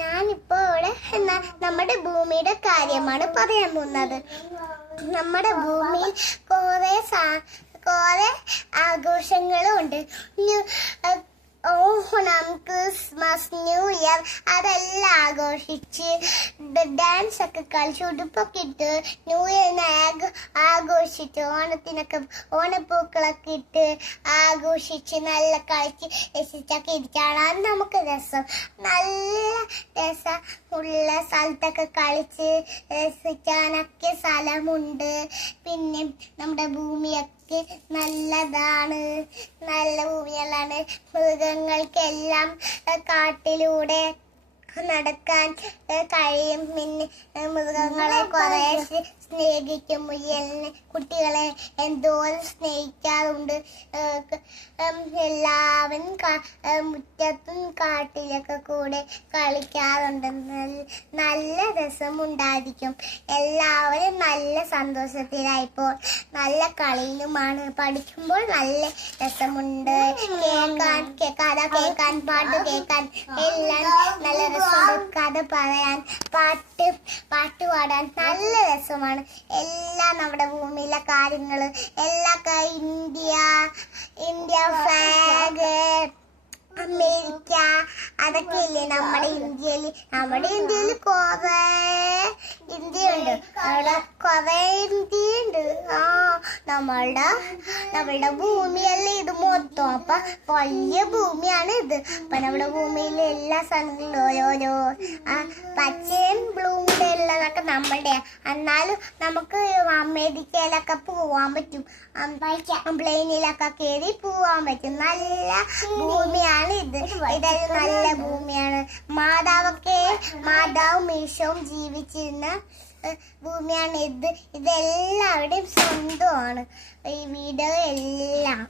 ഞാനിപ്പോ ഇവിടെ നമ്മുടെ ഭൂമിയുടെ കാര്യമാണ് പറയാൻ പോകുന്നത്. നമ്മുടെ ഭൂമിയിൽ കുറെ ആഘോഷങ്ങളും ഉണ്ട്. ഓണം, ക്രിസ്മസ്, ന്യൂ ഇയർ അതെല്ലാം ആഘോഷിച്ച് ഡാൻസ് ഒക്കെ കളിച്ച് ഉടുപ്പൊക്കെ ഇട്ട് ന്യൂ ഇയറിനെ ആഘോഷിച്ച് ഓണപ്പൂക്കളൊക്കെ ഇട്ട് ആഘോഷിച്ച് നല്ല കളിച്ച് രസിച്ചൊക്കെ ഇരിച്ചാണ് നമുക്ക് രസം. നല്ല രസമുള്ള സ്ഥലത്തൊക്കെ കളിച്ച് രസിക്കാനൊക്കെ സ്ഥലമുണ്ട്. പിന്നെ നമ്മുടെ ഭൂമിയൊക്കെ നല്ലതാണ്, നല്ല ഭൂമികളാണ്. മൃഗങ്ങൾക്കെല്ലാം കാട്ടിലൂടെ നടക്കാൻ കഴിയും. പിന്നെ മൃഗങ്ങളെ കുറെ സ്നേഹിക്കും. മുയലിനെ കുട്ടികളെ എന്തോരം സ്നേഹിക്കാറുണ്ട്. എല്ലാവരും മുറ്റത്തും കാട്ടിലൊക്കെ കൂടെ കളിക്കാറുണ്ട്. നല്ല രസമുണ്ടായിരിക്കും. എല്ലാവരും നല്ല സന്തോഷത്തിലായിപ്പോൾ നല്ല കളിയിലുമാണ്. പഠിക്കുമ്പോൾ നല്ല രസമുണ്ട്. കഥ കേൾക്കാൻ പാട്ട് കേൾക്കാൻ എല്ലാം നല്ല രസമുണ്ട്. കഥ പറയാൻ പാട്ട് പാടാൻ നല്ല രസമാണ്. എല്ലാം നമ്മുടെ ഭൂമിയിലെ കാര്യങ്ങള് എല്ലാ ഇന്ത്യ ഫ്ലാഗ്, അമേരിക്ക അതൊക്കെ ഇല്ലേ നമ്മുടെ ഇന്ത്യയിൽ കുറെ ഇന്ത്യയുണ്ട്. അവിടെ കുറെ ഇന്ത്യയുണ്ട്. നമ്മളുടെ ഭൂമിയല്ലേ ഇത് മൊത്തം. അപ്പൊ വലിയ ഭൂമിയാണ് ഇത്. അപ്പൊ നമ്മുടെ ഭൂമിയിലെ എല്ലാ സ്ഥലങ്ങളിലും ഓരോരോ പച്ചയും ബ്ലൂവും ഉള്ളതൊക്കെ നമ്മളുടെ. എന്നാലും നമുക്ക് അമേരിക്കയിലൊക്കെ പോവാൻ പറ്റും. പ്ലെയിനിലൊക്കെ കയറി പോവാൻ പറ്റും. നല്ല ഭൂമിയാണ് ഇത്. ഇതൊരു നല്ല ഭൂമിയാണ്. മാതാവും ഈശോവും ജീവിച്ചിരുന്ന ഭൂമിയാണ് ഇത്. ഇതെല്ലാവരുടെയും സ്വന്തമാണ് ഈ വീട് എല്ലാം.